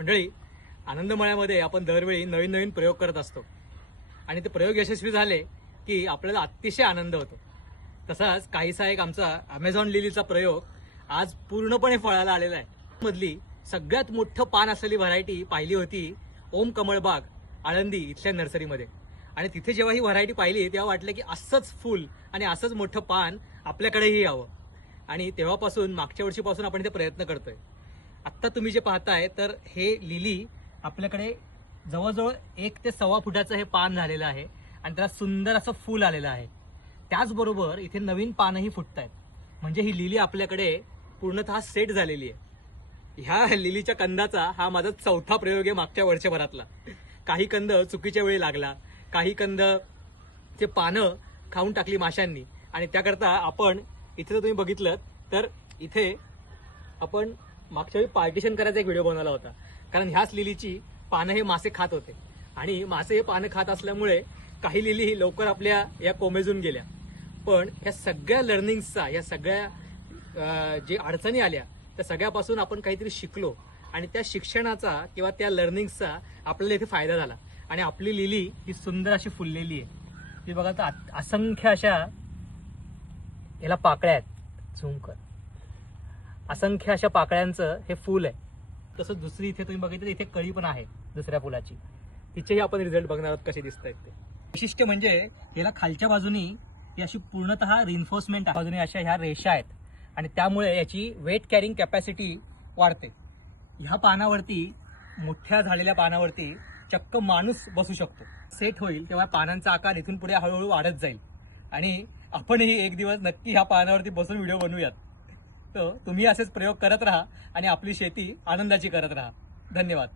मंडळी, आनंदमळ्यामध्ये आपण दरवेळी नवीन नवीन प्रयोग करत असतो आणि ते प्रयोग यशस्वी झाले की आपल्याला अतिशय आनंद होतो. तसाच काहीसा एक आमचा अमेझॉन लिलीचा प्रयोग आज पूर्णपणे फळाला आलेला आहे. मधली सगळ्यात मोठं पान असलेली व्हरायटी पाहिली होती ओम कमळबाग आळंदी इथल्या नर्सरीमध्ये. आणि तिथे जेव्हा ही व्हरायटी पाहिली तेव्हा वाटलं की असंच फुल आणि असंच मोठं पान आपल्याकडेही यावं. आणि तेव्हापासून मागच्या वर्षीपासून आपण इथे प्रयत्न करतोय. आत्ता तुम्ही जे पाहताय तर हे लिली आपल्याकडे जवळजवळ 1 ते 1.25 फुटाचं हे पान झालेलं आहे आणि त्याला सुंदर असं फूल आलेलं आहे. त्याचबरोबर इथे नवीन पानही फुटत आहेत. म्हणजे ही लिली आपल्याकडे पूर्णतः सेट झालेली आहे. ह्या लिलीच्या कंदाचा हा माझा 4था प्रयोग आहे मागच्या वर्षभरातला. काही कंद चुकीच्या वेळी लागला, काही कंद ते पानं खाऊन टाकली माशांनी. आणि त्याकरता आपण इथे जर तुम्ही बघितलं तर इथे आपण मागच्या वेळी पार्टिशन करायचा एक व्हिडिओ बनवला होता. कारण ह्याच लिलीची पानं हे मासे खात होते आणि मासे हे पानं खात असल्यामुळे काही लिली ही लवकर आपल्या या कोमेजून गेल्या. पण ह्या सगळ्या लर्निंग्सचा, या सगळ्या जे अडचणी आल्या त्या सगळ्यापासून आपण काहीतरी शिकलो आणि त्या शिक्षणाचा किंवा त्या लर्निंग्सचा आपल्याला इथे फायदा झाला. आणि आपली लिली ही सुंदर अशी फुललेली आहे. ती बघा तर असंख्य अशा याला पाकळ्या आहेत. झूम कर. असंख्य अशा पाकळ्यांचं हे फूल आहे. तसंच दुसरी इथे तुम्ही बघितलं इथे कळी पण आहे दुसऱ्या फुलाची. तिचेही आपण रिझल्ट बघणार आहोत कसे दिसत आहेत ते. वैशिष्ट्य म्हणजे याला खालच्या बाजूनी ही अशी पूर्णतः रिन्फोर्समेंट बाजूने अशा ह्या रेषा आहेत आणि त्यामुळे याची वेट कॅरिंग कॅपॅसिटी वाढते. ह्या पानावरती, मोठ्या झालेल्या पानावरती चक्क माणूस बसू शकतो. सेट होईल तेव्हा पानांचा आकार इथून पुढे हळूहळू वाढत जाईल आणि आपणही एक दिवस नक्की ह्या पानावरती बसून व्हिडिओ बनवूयात. तर तुम्ही असेच प्रयोग करत राहा आणि आपली शेती आनंदाची करत राहा. धन्यवाद.